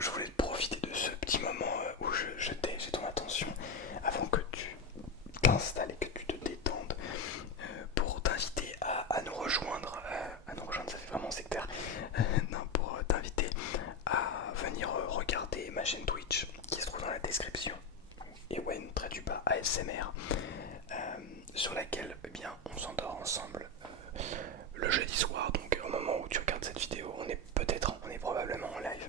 je voulais profiter de ce petit moment où j'ai ton attention avant que tu t'installes et que tu te détendes pour t'inviter à nous rejoindre. À nous rejoindre, ça fait vraiment sectaire. Non, pour t'inviter à venir regarder ma chaîne Twitch qui se trouve dans la description. Ewen trait du bas ASMR, sur laquelle eh bien, on s'endort ensemble le jeudi soir. Donc au moment où tu regardes cette vidéo, on est probablement en live.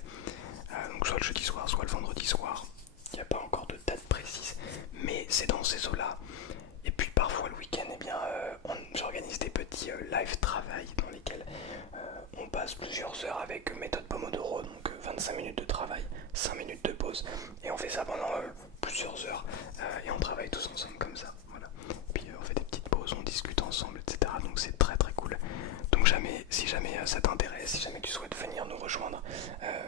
Donc soit le jeudi soir, soit le vendredi soir. Il n'y a pas encore de date précise, mais c'est dans ces eaux-là. Et puis parfois le week-end, eh bien, j'organise des petits live travail dans lesquels on passe plusieurs heures avec méthode Pomodoro, donc 25 minutes de travail, 5 minutes de pause, et on fait ça pendant plusieurs heures, et on travaille tous ensemble comme ça. Voilà. Puis on fait des petites pauses, on discute ensemble, etc. Donc c'est très très cool. Donc si jamais ça t'intéresse, si jamais tu souhaites venir nous rejoindre,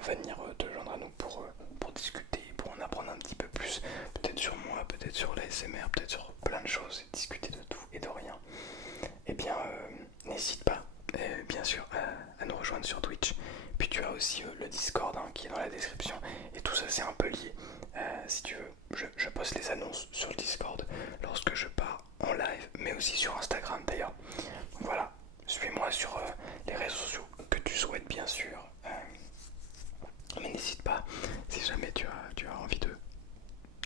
venir te joindre à nous pour discuter, pour en apprendre un petit peu plus, peut-être sur moi, peut-être sur l'ASMR, peut-être sur plein de choses, et discuter de tout et de rien, eh bien n'hésite pas, bien sûr, à nous rejoindre sur Twitch. Puis tu as aussi le Discord hein, qui est dans la description, et tout ça c'est un peu lié. Si tu veux, je poste les annonces sur le Discord lorsque je pars en live, mais aussi sur Instagram d'ailleurs. Voilà, suis-moi sur les réseaux sociaux que tu souhaites bien sûr. Mais n'hésite pas si jamais tu as envie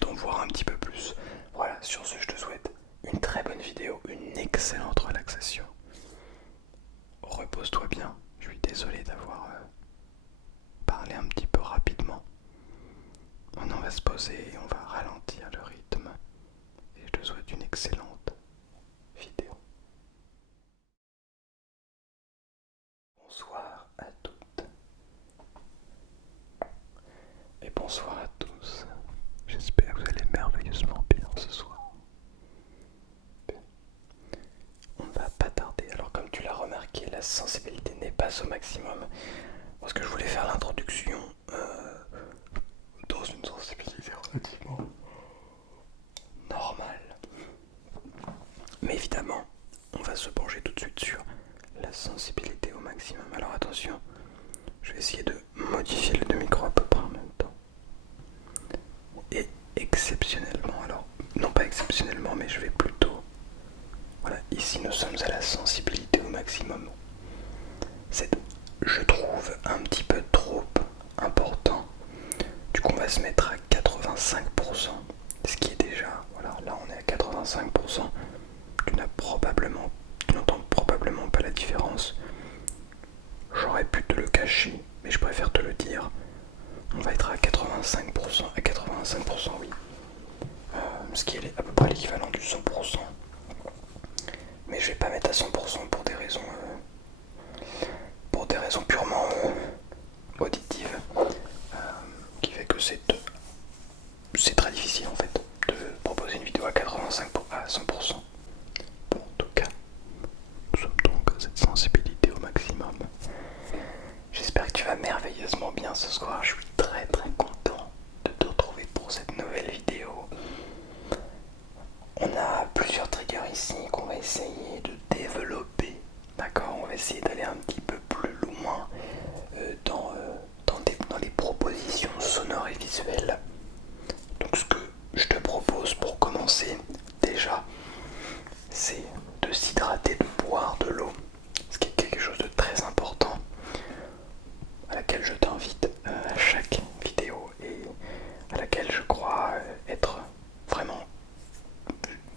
d'en voir un petit peu plus. Voilà, sur ce, je te souhaite une très bonne vidéo, une excellente relaxation. Repose-toi bien. Je suis désolé d'avoir parlé un petit peu rapidement. Maintenant, on va se poser et on va ralentir le rythme. Et je te souhaite une excellente vidéo. Bonsoir à toutes et bonsoir à tous. J'espère que vous allez merveilleusement bien ce soir. On ne va pas tarder. Alors comme tu l'as remarqué, la sensibilité n'est pas au maximum. Parce que je voulais faire l'introduction dans une sensibilité relativement normale. Mais évidemment, on va se pencher tout de suite sur la sensibilité au maximum. Alors attention, je vais essayer de modifier le micro à peu près en même temps. Et exceptionnellement, alors non pas exceptionnellement, mais je vais plutôt... Voilà, ici nous sommes à la sensibilité au maximum. C'est, je trouve, un petit peu trop important. Du coup on va se mettre à 85%, ce qui est déjà, voilà, là on est à 85%. Tu n'entends probablement pas la différence. J'aurais pu te le cacher, mais je préfère te le dire. On va être à 85%, oui. Ce qui est à peu près l'équivalent du 100%. Mais je vais pas mettre à 100% pour des raisons purement auditives, qui fait que c'est très difficile en fait de proposer une vidéo à 85 à 100%. Bon, en tout cas, nous sommes donc à cette sensibilité au maximum. J'espère que tu vas merveilleusement bien ce soir. Je suis très très content de te retrouver pour cette nouvelle vidéo. On a plusieurs triggers ici qu'on va essayer de développer. D'accord, on va essayer d'aller un petit peu plus loin dans les propositions sonores et visuelles. Donc ce que je te propose pour commencer déjà, c'est de s'hydrater, de boire de l'eau, ce qui est quelque chose de très important, à laquelle je t'invite à chaque vidéo et à laquelle je crois être vraiment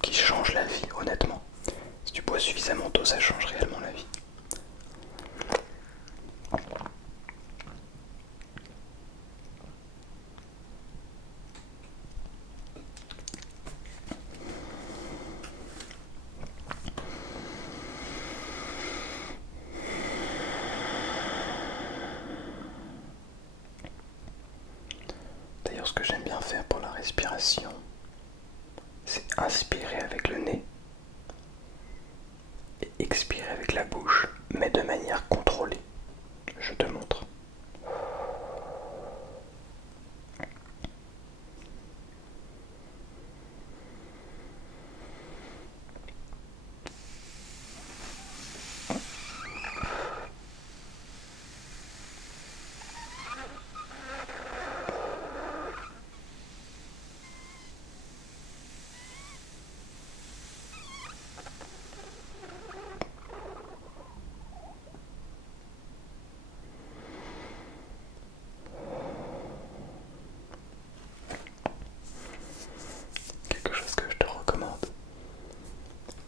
qui change la vie honnêtement. Si tu bois suffisamment d'eau, ça change réellement la vie. D'ailleurs, ce que j'aime bien faire pour la respiration, c'est inspirer avec le nez et expirer avec la bouche, mais de manière contrôlée. Je te montre. quelque chose que je te recommande.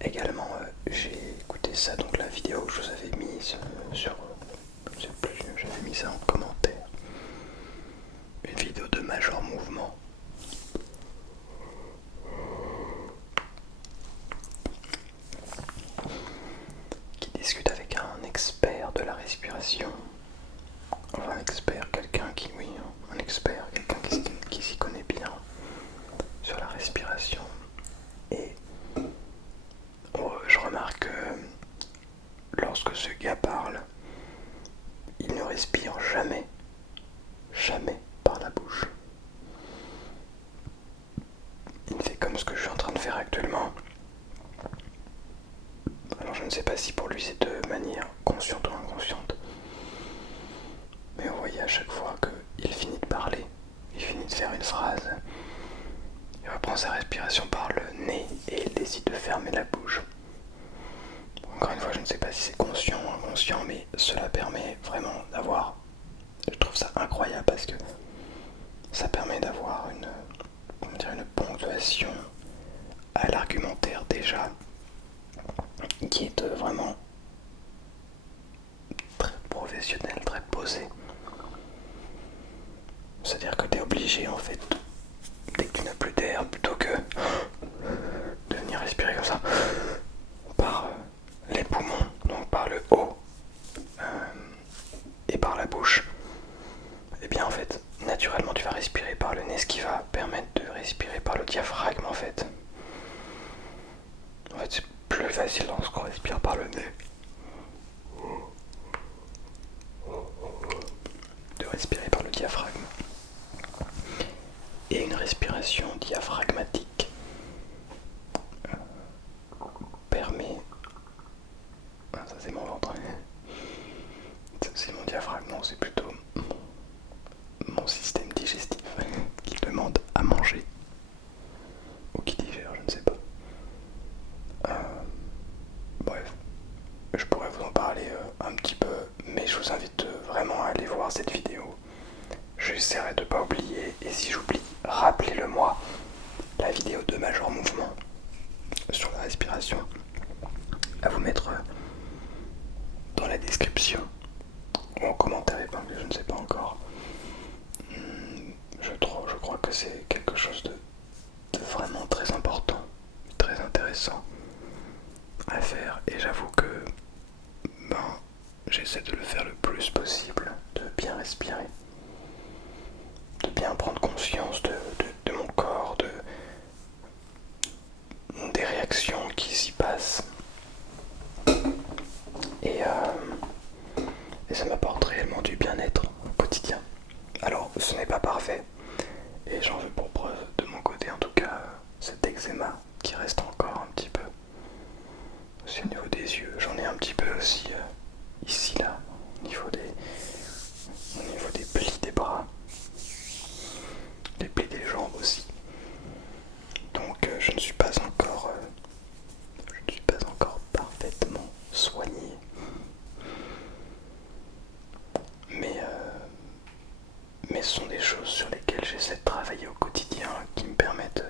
Également, j'ai écouté ça, donc la vidéo que je vous avais mise sur... je sais plus, j'avais mis ça en commentaire. Une vidéo de Major Mouvement. Qui discute avec un expert de la respiration. Enfin, un expert, quelqu'un qui, oui, un expert, quelqu'un qui s'y connaît bien sur la respiration. Et je remarque que lorsque ce gars parle, il ne respire jamais, jamais par la bouche. Il fait comme ce que je suis en train de faire actuellement. Alors je ne sais pas si pour lui c'est de manière consciente ou inconsciente. Mais vous voyez à chaque fois qu'il finit de parler, il finit de faire une phrase, il reprend sa respiration par le nez et il décide de fermer la bouche. Encore une fois, je ne sais pas si c'est conscient ou inconscient, mais cela permet vraiment d'avoir... Je trouve ça incroyable parce que ça permet d'avoir une ponctuation à l'argumentaire déjà qui est vraiment très professionnel, très posé. C'est-à-dire que tu es obligé en fait, dès que tu n'as plus d'air, plutôt que de venir respirer comme ça, par les poumons, donc par le haut et par la bouche, et bien en fait, naturellement tu vas respirer par le nez, ce qui va permettre de respirer par le diaphragme en fait. En fait c'est plus facile lorsqu'on respire par le nez. De respirer par le diaphragme. Et une respiration diaphragmatique permet... Ah, ça c'est mon ventre. Ça c'est mon diaphragme, non c'est plutôt mon système digestif qui demande à manger. Ou qui digère, je ne sais pas. Bref, je pourrais vous en parler un petit peu, mais je vous invite vraiment à aller voir cette vidéo. J'essaierai de ne pas oublier, et si j'oublie, rappelez-le moi, la vidéo de Major Mouvement sur la respiration, à vous mettre dans la description, ou en commentaire épinglé, je ne sais pas encore. Je crois que c'est quelque chose de vraiment très important, très intéressant à faire, et j'avoue que j'essaie de le faire le plus possible, de bien respirer, de bien prendre conscience de mon corps, des réactions qui s'y passent. Et ça m'apporte réellement du bien-être au quotidien. Alors, ce n'est pas parfait, et j'en veux pour preuve de mon côté en tout cas cet eczéma qui reste encore un petit peu. Aussi au niveau des yeux, j'en ai un petit peu aussi ici là, au niveau des plis des bras, les plis des jambes aussi. Donc je ne suis pas encore parfaitement soigné, mais ce sont des choses sur lesquelles j'essaie de travailler au quotidien qui me permettent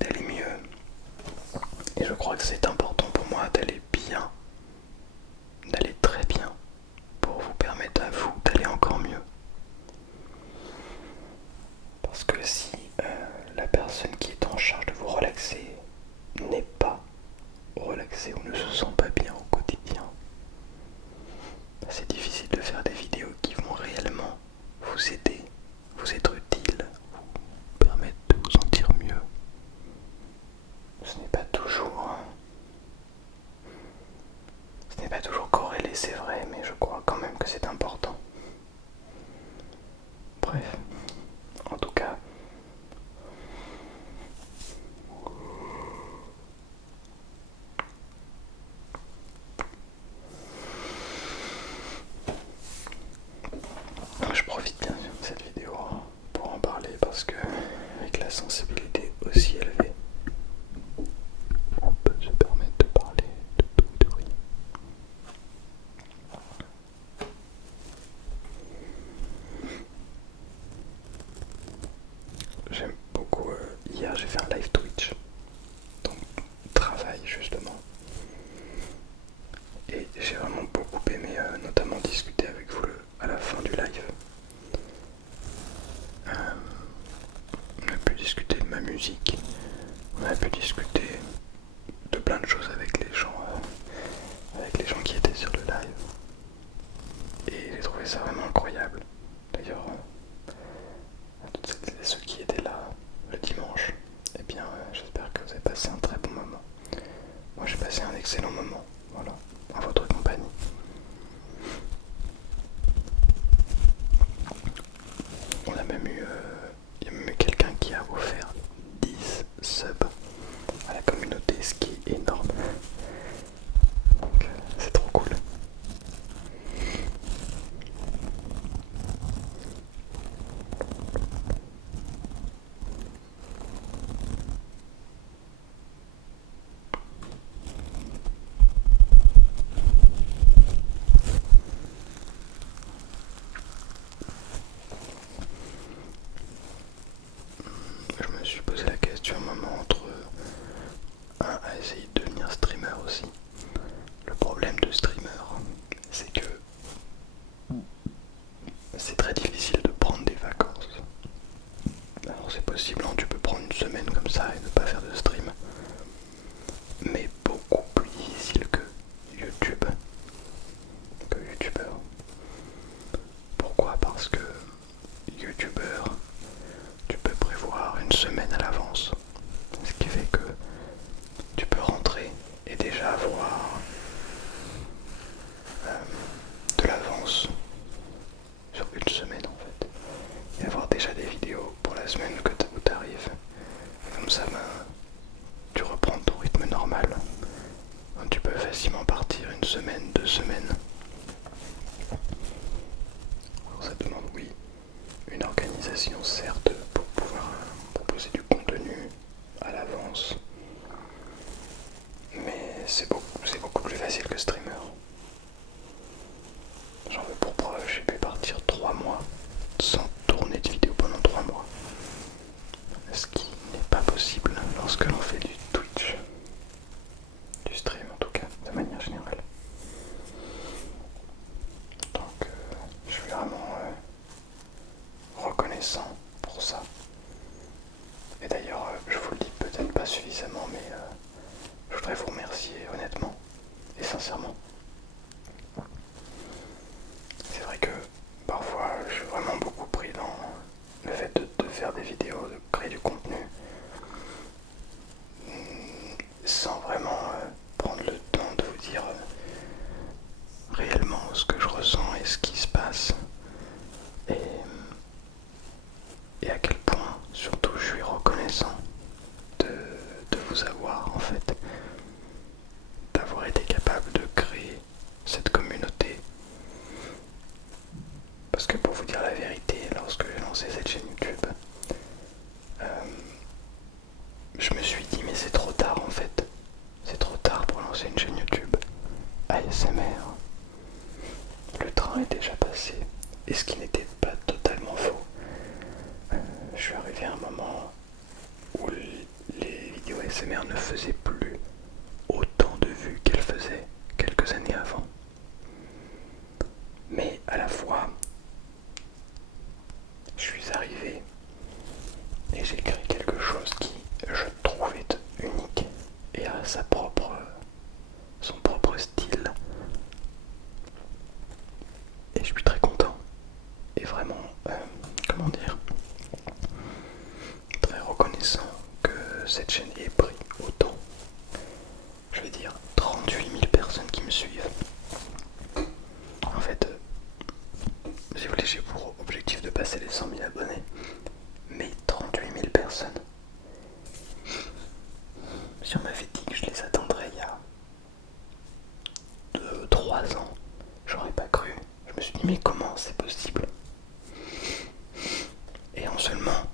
d'aller mieux. Et je crois que c'est important pour moi d'aller bien, d'aller très bien, pour vous permettre à vous d'aller encore mieux. Parce que si la personne qui est en charge de vous relaxer n'est pas relaxée ou ne se sent pas bien au quotidien, c'est difficile de faire des vidéos qui vont réellement vous aider, vous être utiles, vous permettre de vous sentir mieux. Ce n'est pas toujours corrélé, c'est vrai, mais je crois quand même que c'est important. Bref, en tout cas, je profite bien sûr de cette vidéo pour en parler parce que avec la sensibilité aussi élevée, on peut se permettre de parler de tout et de rien. hier j'ai fait un live Twitch, donc travail justement. Et j'ai vraiment beaucoup aimé notamment discuter avec vous à la fin du live. On a pu discuter de ma musique, on a pu discuter de plein de choses avec les gens qui étaient sur le live. Et j'ai trouvé ça vraiment incroyable. D'ailleurs, à toutes celles et ceux qui étaient là le dimanche, eh bien j'espère que vous avez passé un très bon moment. Moi j'ai passé un excellent moment, voilà, en votre compagnie. On a même eu, il y a même eu quelqu'un qui a offert 10 subs à la communauté, ce qui est énorme. Donc c'est trop cool. Je me suis posé la question un moment entre à essayer de devenir streamer aussi. Le problème de streamer, c'est que c'est très difficile de prendre des vacances. Alors c'est possible, hein, tu peux prendre une semaine comme ça et ne pas faire de stream. Mais beaucoup plus difficile que YouTube. Que YouTubeur. Pourquoi? Parce que YouTubeur, tu peux prévoir une semaine à l'avance. Ce qui fait que tu peux rentrer et déjà avoir de l'avance sur une semaine en fait. Et avoir déjà des vidéos pour la semaine où t'arrives. Comme ça, tu reprends ton rythme normal. Tu peux facilement partir une semaine, 2 semaines. Alors ça demande, oui, une organisation certes pour pouvoir proposer du contenu à l'avance. Mais c'est beaucoup plus facile que streamer. J'en veux pour preuve, j'ai pu partir 3 mois sans tourner de vidéo pendant 3 mois. Ce qui n'est pas possible lorsque l'on fait du Twitch. Du stream en tout cas, de manière générale. Donc je suis vraiment reconnaissant pour ça. Et d'ailleurs, je vous le dis peut-être pas suffisamment, mais je voudrais vous remercier honnêtement et sincèrement. C'est vrai que parfois je suis vraiment beaucoup pris dans le fait de faire des vidéos, de créer du contenu sans vraiment prendre le temps de vous dire réellement ce que je ressens et ce qui se passe et à quel point surtout je suis reconnaissant de vous avoir en fait, d'avoir été capable de créer cette communauté. Parce que pour vous dire la vérité, lorsque j'ai lancé cette chaîne YouTube, je me suis dit mais c'est trop tard en fait. C'est trop tard pour lancer une chaîne YouTube ASMR. Le train est déjà passé. Et ce qui n'était pas totalement faux. Je suis arrivé à un moment où les vidéos ASMR ne faisaient plus autant de vues qu'elles faisaient quelques années avant. Mais à la fois, je suis arrivé et j'ai créé quelque chose qui, je trouvais unique et a son propre style. Et je suis très content. Et vraiment, comment dire, très reconnaissant que cette chaîne ait pris autant. Je vais dire 38 000 personnes qui me suivent. En fait, si vous voulez, j'ai pour objectif de passer les 100 000 abonnés. Mais 38 000 personnes. Si on m'avait dit que je les atteindrais il y a 3 ans, j'aurais pas cru. Je me suis dit mais comment c'est possible? Et en seulement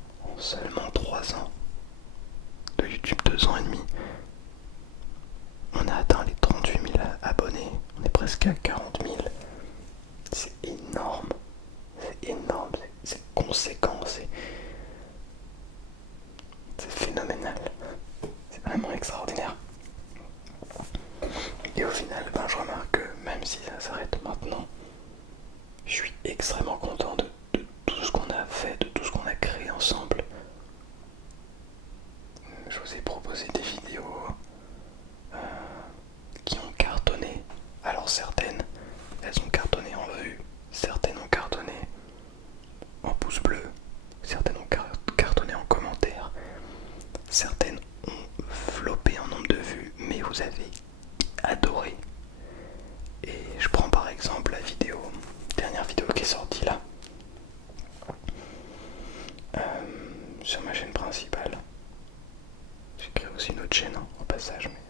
3 ans de YouTube, 2 ans et demi, on a atteint les 38 000 abonnés. On est presque à 40 000. C'est énorme. C'est énorme. C'est conséquent. C'est phénoménal. vraiment extraordinaire. Et au final, ben, je remarque que même si ça s'arrête maintenant, je suis extrêmement content de tout ce qu'on a fait, de tout ce qu'on a créé ensemble. Je vous ai proposé des vidéos qui ont cartonné. Alors certaines, elles ont cartonné en vue, certaines ont cartonné en pouce bleu, certaines ont cartonné en commentaire, certaines ont floppé en nombre de vues, mais vous avez adoré. Et je prends par exemple la dernière vidéo qui est sortie là, sur ma chaîne principale. J'ai créé aussi une autre chaîne au passage, mais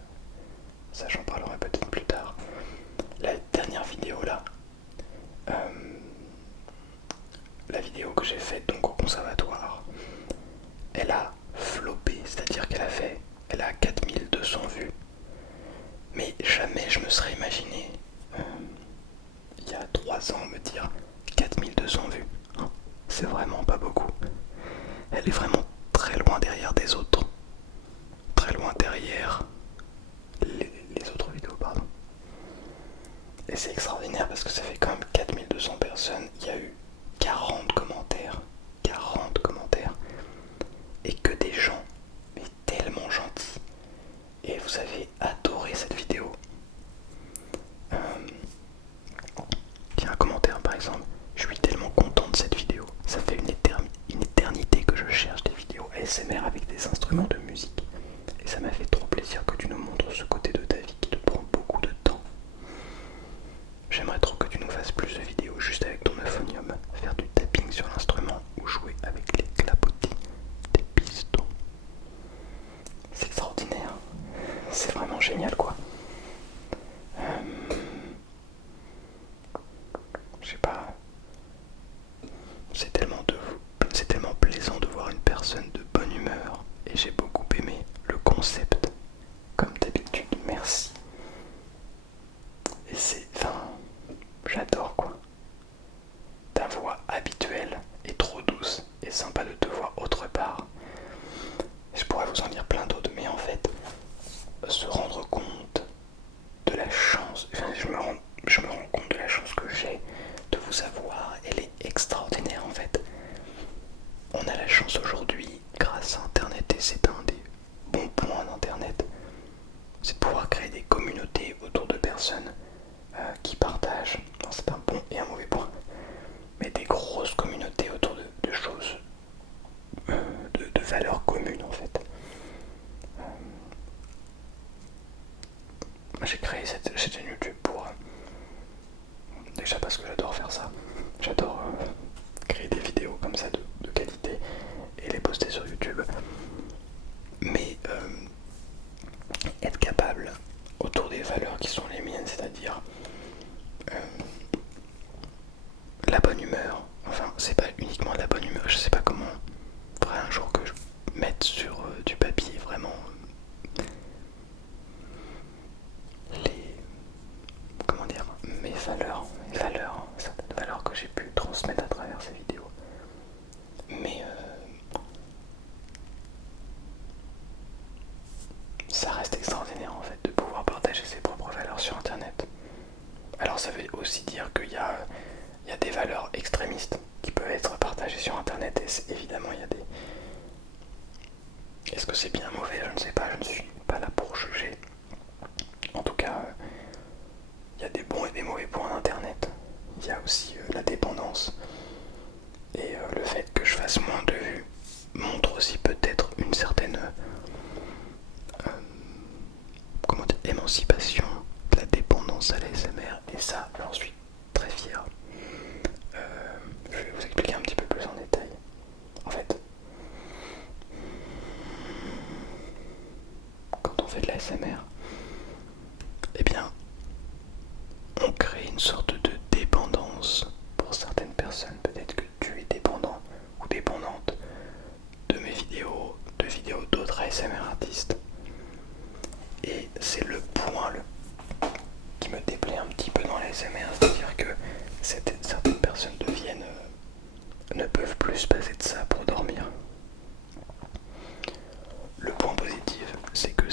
ça j'en parlerai peut-être plus tard. La dernière vidéo là, la vidéo que j'ai faite donc au conservatoire, elle a floppé, c'est-à-dire elle a 4200 vues. Mais jamais je me serais imaginé, il y a 3 ans, me dire 4200 vues. Hein, c'est vraiment pas beaucoup. Elle est vraiment très loin derrière des autres. Très loin derrière les autres vidéos, pardon. Et c'est extraordinaire parce que ça fait quand même 4200 personnes. Il y a eu 40 commentaires. 40 commentaires. Et que des gens, mais tellement gentils. Et vous avez adoré cette vidéo. Il y a un commentaire par exemple. Je suis tellement content de cette vidéo. Ça fait une éternité que je cherche des vidéos ASMR avec des instruments de musique. Et ça m'a fait trop plaisir que tu nous montres ce côté de ta vie qui te prend beaucoup de temps. J'aimerais trop que tu nous fasses plus de vidéos juste avec ton euphonium, faire du tapping sur l'instrument ou jouer avec les clapotis des pistons. C'est extraordinaire. C'est vraiment génial quoi. Je sais pas. C'est tellement plaisant de voir une personne de bonne humeur. Et j'ai beaucoup aimé le concept. Comme d'habitude, merci. Et j'adore quoi. Ta voix habituelle est trop douce et sympa de te voir autre part. Je pourrais vous en dire plein d'autres, mais en fait, se rendre compte de la chance, je me rends compte de la chance que j'ai de vous avoir, elle est extraordinaire en fait. On a la chance aujourd'hui, grâce à Internet, et c'est un des bons points d'Internet, c'est de pouvoir créer des communautés autour de personnes qui partagent, c'est un bon et un mauvais point, mais des grosses communautés autour de choses, de valeurs communes en fait. J'ai créé cette chaîne YouTube pour... déjà parce que j'adore faire ça. J'adore créer des vidéos comme ça de qualité et les poster sur YouTube. Mais être capable, autour des valeurs qui sont les miennes, c'est-à-dire la bonne humeur, enfin c'est pas uniquement de la bonne humeur, je sais pas comment, faudrait un jour que je mette sur du papier vraiment mes valeurs, certaines valeurs que j'ai pu transmettre à travers ces vidéos. Mais ça reste extraordinaire en fait de pouvoir partager ses propres valeurs sur internet. Alors ça veut aussi dire qu'il y a des valeurs extrémistes qui peuvent être partagées sur internet et évidemment il y a des... Est-ce que c'est bien mauvais? Je ne sais pas, je ne suis pas là pour juger. En tout cas, il y a des bons et des mauvais points d'internet. Il y a aussi la dépendance. Et le fait que je fasse moins de vues montre aussi peut-être une certaine émancipation de la dépendance à l'ASMR. Et ça, j'en suis très fier. Je vais vous expliquer un petit peu plus en détail. En fait, quand on fait de l'ASMR, eh bien, on crée une sorte de dépendance pour certaines personnes. Peut-être que tu es dépendant ou dépendante de mes vidéos, de vidéos d'autres ASMR artistes. Et c'est le point qui me déplaît un petit peu dans l'ASMR, c'est-à-dire que certaines personnes ne peuvent plus se passer de ça pour dormir. Le point positif, c'est que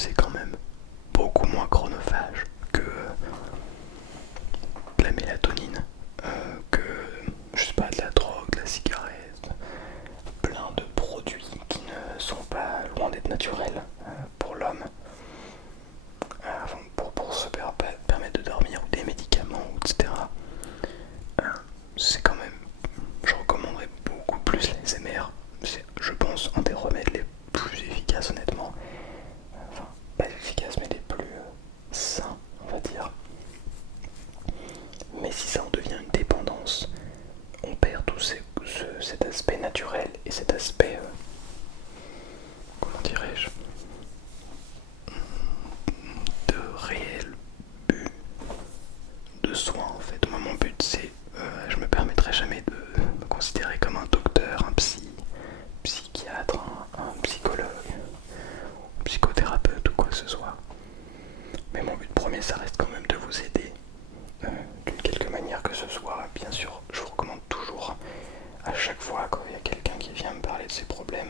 vient me parler de ses problèmes,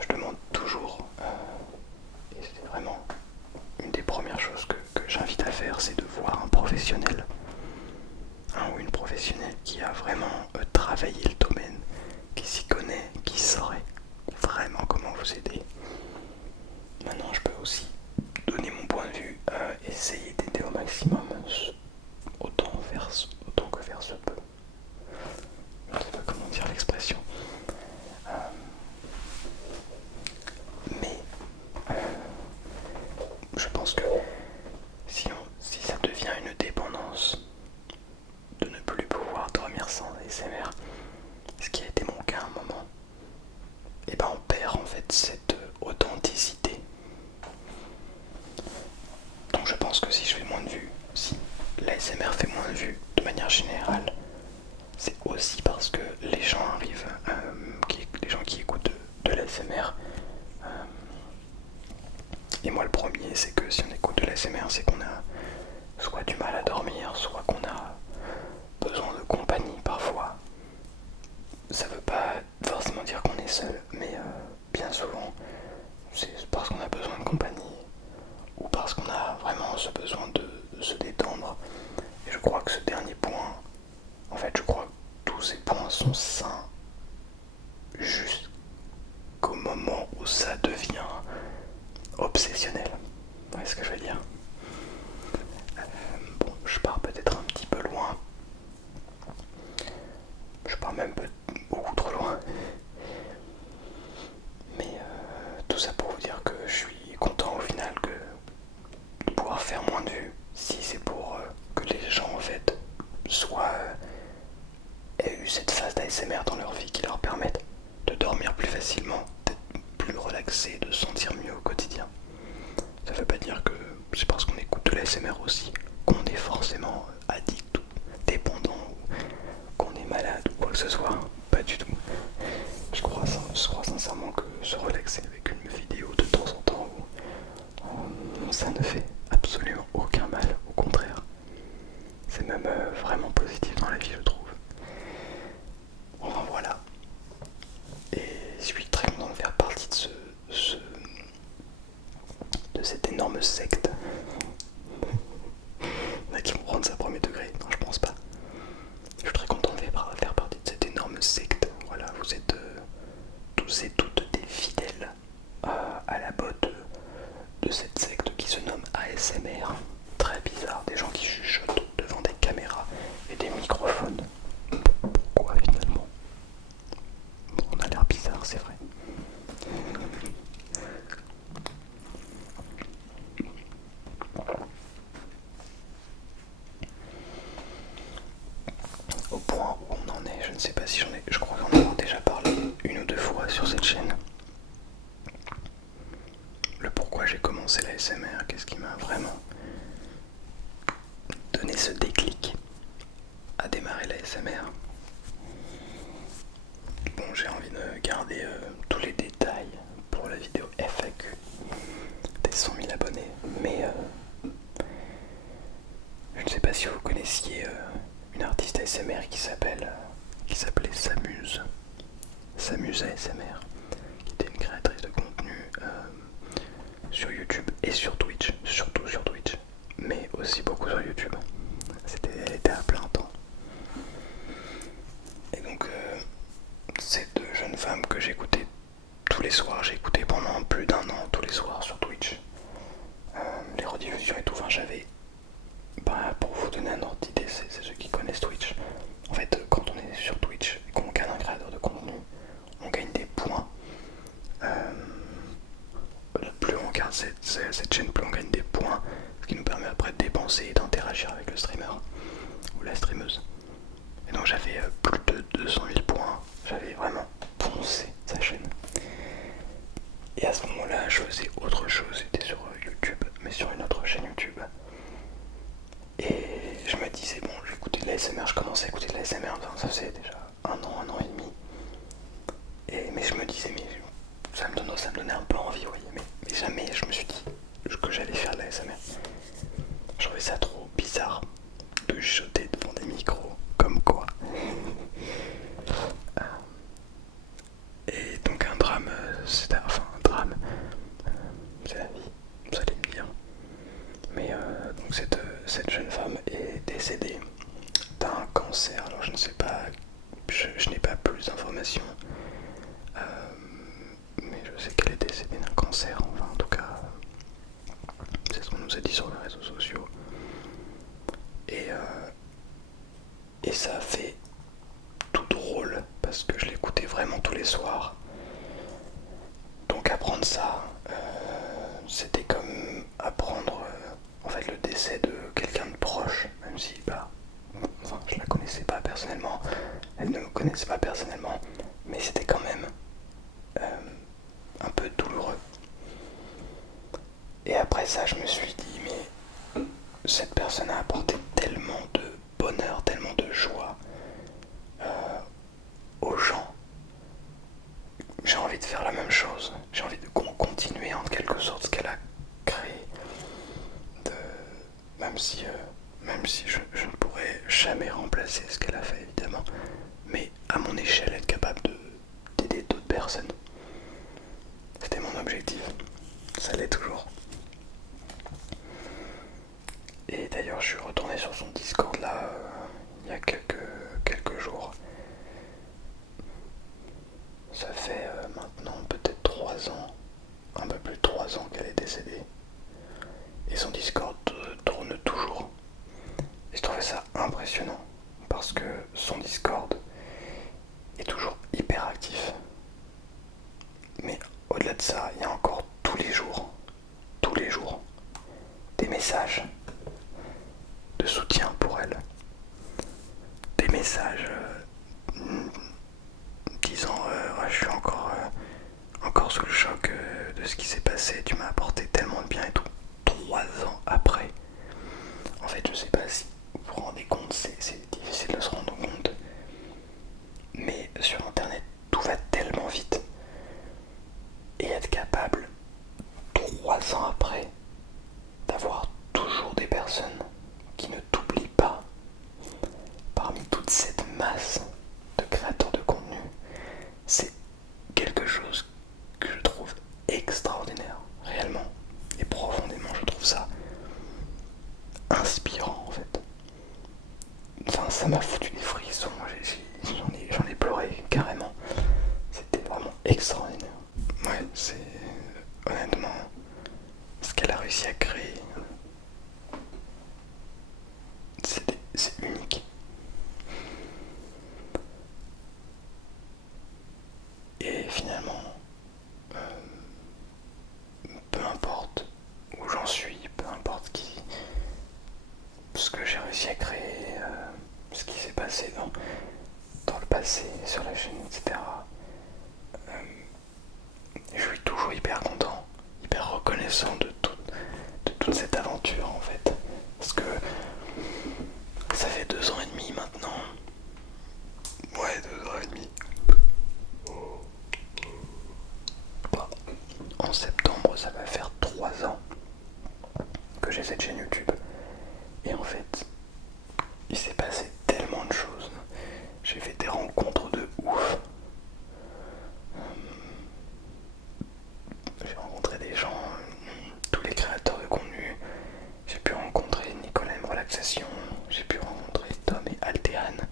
je demande toujours, et c'est vraiment une des premières choses que j'invite à faire, c'est de voir un professionnel, un ou une professionnelle qui a vraiment travaillé le domaine, qui s'y connaît, qui saurait vraiment comment vous aider. Maintenant, je peux aussi donner mon point de vue, essayer d'aider au maximum, autant que faire se peut. Je ne sais pas comment dire l'expression. Mais je pense que si ça devient une dépendance de ne plus pouvoir dormir sans ASMR, ce qui a été mon cas à un moment, et ben on perd en fait cette authenticité. Donc je pense que si je fais moins de vues, si l'ASMR fait moins de vues de manière générale, c'est aussi parce que les gens arrivent, les gens qui écoutent de l'ASMR, et moi le premier, c'est que si on écoute de l'ASMR, c'est qu'on a soit du mal à dormir, soit qu'on a besoin de compagnie parfois. Ça veut pas forcément dire qu'on est seul, mais bien souvent, c'est parce qu'on a besoin de compagnie, ou parce qu'on a vraiment ce besoin de se détendre. Et je crois que ce dernier point, en fait je crois que tous ces points sont sains jusqu'au moment où ça devient obsessionnel. Vous voyez ce que je veux dire? Bon, je pars peut-être un petit peu loin. Je pars même beaucoup trop loin. Mais tout ça pour vous dire que je suis content au final de pouvoir faire moins de vues. Si c'est pour que les gens en fait aient eu cette phase d'ASMR dans leur vie qui leur permette de dormir plus facilement, d'être plus relaxé, de se sentir mieux au quotidien. Ça veut pas dire que c'est parce qu'on écoute de l'ASMR aussi qu'on est forcément addict ou dépendant ou qu'on est malade ou quoi que ce soit. Pas du tout. Je crois sincèrement que se relaxer avec une vidéo de temps en temps, ça ne fait absolument aucun mal. Au contraire, c'est même vraiment positif dans la vie, je trouve. Enfin voilà. Et je suis très content de faire partie de cette énorme secte. Il y en a qui vont prendre ça premier degré. Non, je pense pas. Je suis très content de faire partie de cette énorme secte. Voilà, vous êtes tous et toutes des fidèles à la botte de cette secte qui se nomme ASMR. Très bizarre, des gens qui chuchotent devant des caméras et des microphones. Pourquoi finalement? Bon, on a l'air bizarre, c'est vrai. Au point où on en est, je ne sais pas si je crois qu'en avoir déjà parlé une ou deux fois sur cette chaîne. Le pourquoi j'ai commencé la SMR, qu'est-ce qui m'a vraiment donné ce déclic à démarrer la SMR. Bon, j'ai envie de garder tous les détails pour la vidéo FAQ des 100 000 abonnés, mais je ne sais pas si vous connaissiez une artiste ASMR qui s'appelait Samuse ASMR, qui était une créatrice de contenu sur YouTube et sur Twitch, surtout sur Twitch, mais aussi beaucoup sur YouTube. Elle était à plein temps. Et donc ces deux jeunes femmes que j'écoutais tous les soirs, j'ai écouté pendant plus d'1 an tous les soirs sur Twitch. Les rediffusions et tout, enfin j'avais... pour vous donner un ordre d'idée, c'est ceux qui connaissent Twitch. En fait, quand on est sur Twitch et qu'on gagne un créateur de contenu, on gagne des points. Plus on regarde cette chaîne, plus on gagne des points, ce qui nous permet après de dépenser et d'interagir avec le streamer ou la streameuse. Et donc j'avais plus de 200 000 points, j'avais vraiment poncé sa chaîne. Et à ce moment-là, je faisais autre chose, c'était sur YouTube, mais sur une autre chaîne YouTube. Et je me disais, bon, je vais écouter de l'ASMR, je commençais à écouter de l'ASMR, enfin, ça faisait déjà un an et demi. Mais je me disais, mais ça me donnait un peu envie, vous voyez, mais jamais je me suis dit que j'allais faire de l'ASMR. Je trouvais ça trop bizarre de chuchoter devant des micros, comme quoi. Et apprendre ça, c'était comme apprendre en fait le décès de quelqu'un de proche, même si bah, enfin, je la connaissais pas personnellement, elle ne me connaissait pas personnellement, mais c'était quand même un peu douloureux. Et après ça, je me suis dit, mais cette personne a apporté tellement de bonheur, tellement de joie aux gens. J'ai envie de faire la même chose. J'ai envie de continuer en quelque sorte ce qu'elle a créé. De... Même si je ne pourrais jamais remplacer ce qu'elle a fait, évidemment. Mais à mon échelle, être capable d'aider d'autres personnes. C'était mon objectif. Ça l'est toujours. Et d'ailleurs, je suis retourné sur son Discord là, il y a quelques jours. Ça fait maintenant peut-être 3 ans, un peu plus de 3 ans qu'elle est décédée. Et son Discord tourne toujours. Et je trouvais ça impressionnant parce que son Discord est toujours hyper actif. Mais au-delà de ça, il y a encore tous les jours, des messages de soutien pour elle. Des messages disant ouais, je suis encore sous le choc de ce qui s'est passé, tu m'as apporté tellement de bien et tout. 3 ans après, en fait, je sais pas si vous vous rendez compte, c'est difficile de se rendre compte, mais sur internet, tout va tellement vite. Et être capable, 3 ans après, d'avoir toujours des personnes qui ne t'oublient pas parmi toute cette masse de créateurs de contenu, c'est quelque chose que je trouve extraordinaire, réellement. Et profondément, je trouve ça inspirant en fait. Enfin, ça m'a foutu des frissons, j'en ai pleuré carrément. C'était vraiment extraordinaire. Ouais, c'est honnêtement ce qu'elle a réussi à créer. C'est unique. Et finalement, peu importe où j'en suis, peu importe ce que j'ai réussi à créer, ce qui s'est passé dans le passé, sur la chaîne, etc. Je suis toujours hyper content, hyper reconnaissant de toute cette aventure en fait. Parce que ça fait 2 ans et demi maintenant. Ouais, 2 ans et demi. En septembre, ça va faire 3 ans que j'ai cette chaîne YouTube. Et en fait, il s'est passé tellement de choses. J'ai fait des rencontres de ouf. J'ai rencontré des gens, tous les créateurs de contenu. J'ai pu rencontrer Nicolas M Relaxation. J'ai pu rencontrer Tom et Altéane.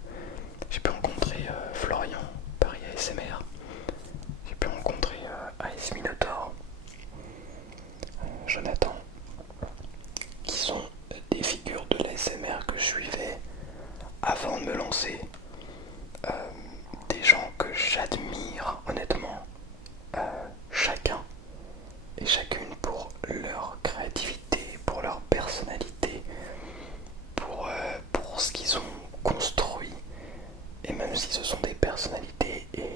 J'ai pu rencontrer Florian, Paris ASMR. J'ai pu rencontrer AS Minotaur, Jonathan, qui sont des figures de l'ASMR que je suivais avant de me lancer. Des gens que j'admire honnêtement, chacun et chacune pour leur créativité, pour leur personnalité, pour ce qu'ils ont construit. Et même si ce sont des personnalités et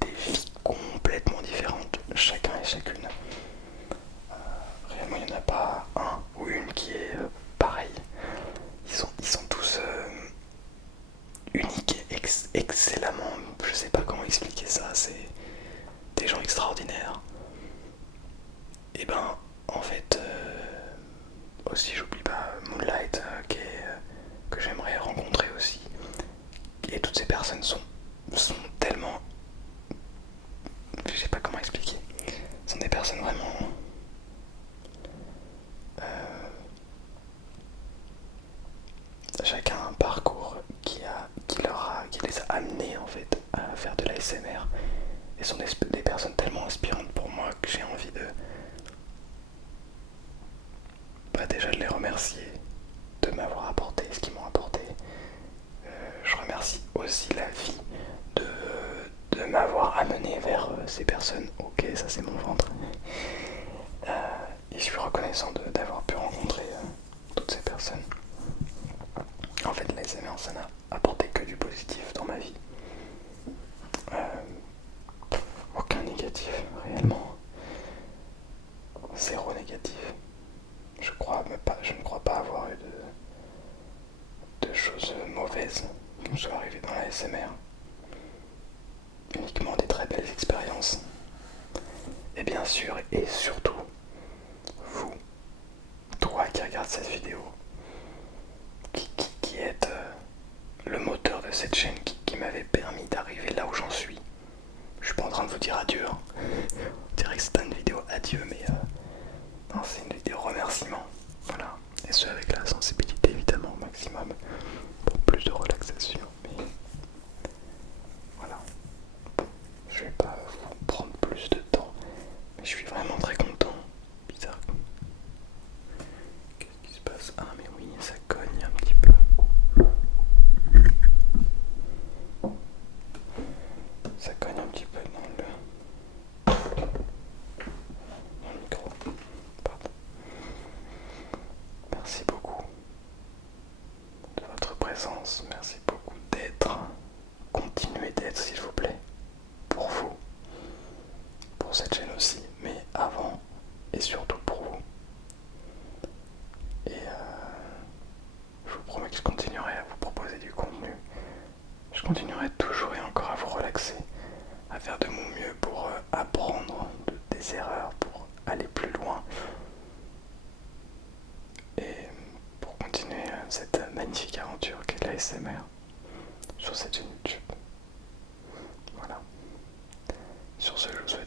des vies complètement différentes, chacun et chacune, réellement il n'y en a pas un ou une qui est pareil. Ils sont tous uniques, excellemment, je sais pas comment expliquer ça, c'est des gens extraordinaires. Et ben en fait aussi j'oublie pas Moonlight que j'aimerais rencontrer aussi. Et toutes ces personnes sont tellement, je sais pas comment expliquer, sont des personnes vraiment chacun a un parcours qui les a amenés en fait à faire de la l'ASMR et sont des personnes tellement inspirantes pour moi que j'ai envie de déjà de les remercier de m'avoir apporté ce qu'ils m'ont apporté. Je remercie aussi la vie de m'avoir amené vers ces personnes. Ok, ça c'est mon ventre. Et je suis reconnaissant d'avoir pu rencontrer toutes ces personnes. En fait, l'ASMR, ça n'a apporté que du positif dans ma vie. Aucun négatif, réellement. Zéro négatif. Je ne crois pas avoir eu de choses mauvaises qui me soient arrivées dans la SMR. Uniquement des très belles expériences. Et bien sûr, et surtout, vous, toi qui regardes cette vidéo, qui êtes le moteur de cette chaîne, qui m'avait permis d'arriver là où j'en suis. Je suis pas en train de vous dire adieu, hein. On dirait que c'est une vidéo adieu, mais non, c'est une vidéo remerciement. Voilà, et ce avec la sensibilité évidemment au maximum, pour plus de relaxation, mais voilà. Je vais pas vous prendre plus de temps, mais je suis vraiment très content. Bizarre. Qu'est-ce qui se passe? Ah mais oui, ça cogne un petit peu. Ça cogne un petit peu dans le micro. Pardon. Merci beaucoup de votre présence. Merci beaucoup d'être. Continuez d'être s'il vous plaît. Pour vous. Pour cette chaîne aussi. Mais avant et surtout pour vous. Et je vous promets que je continuerai à vous proposer du contenu. Je continuerai toujours et encore à vous relaxer, à faire de mon mieux pour apprendre des erreurs, pour aller plus loin et pour continuer cette magnifique aventure qu'est l'ASMR sur cette chaîne YouTube. Voilà. Sur ce, je vous souhaite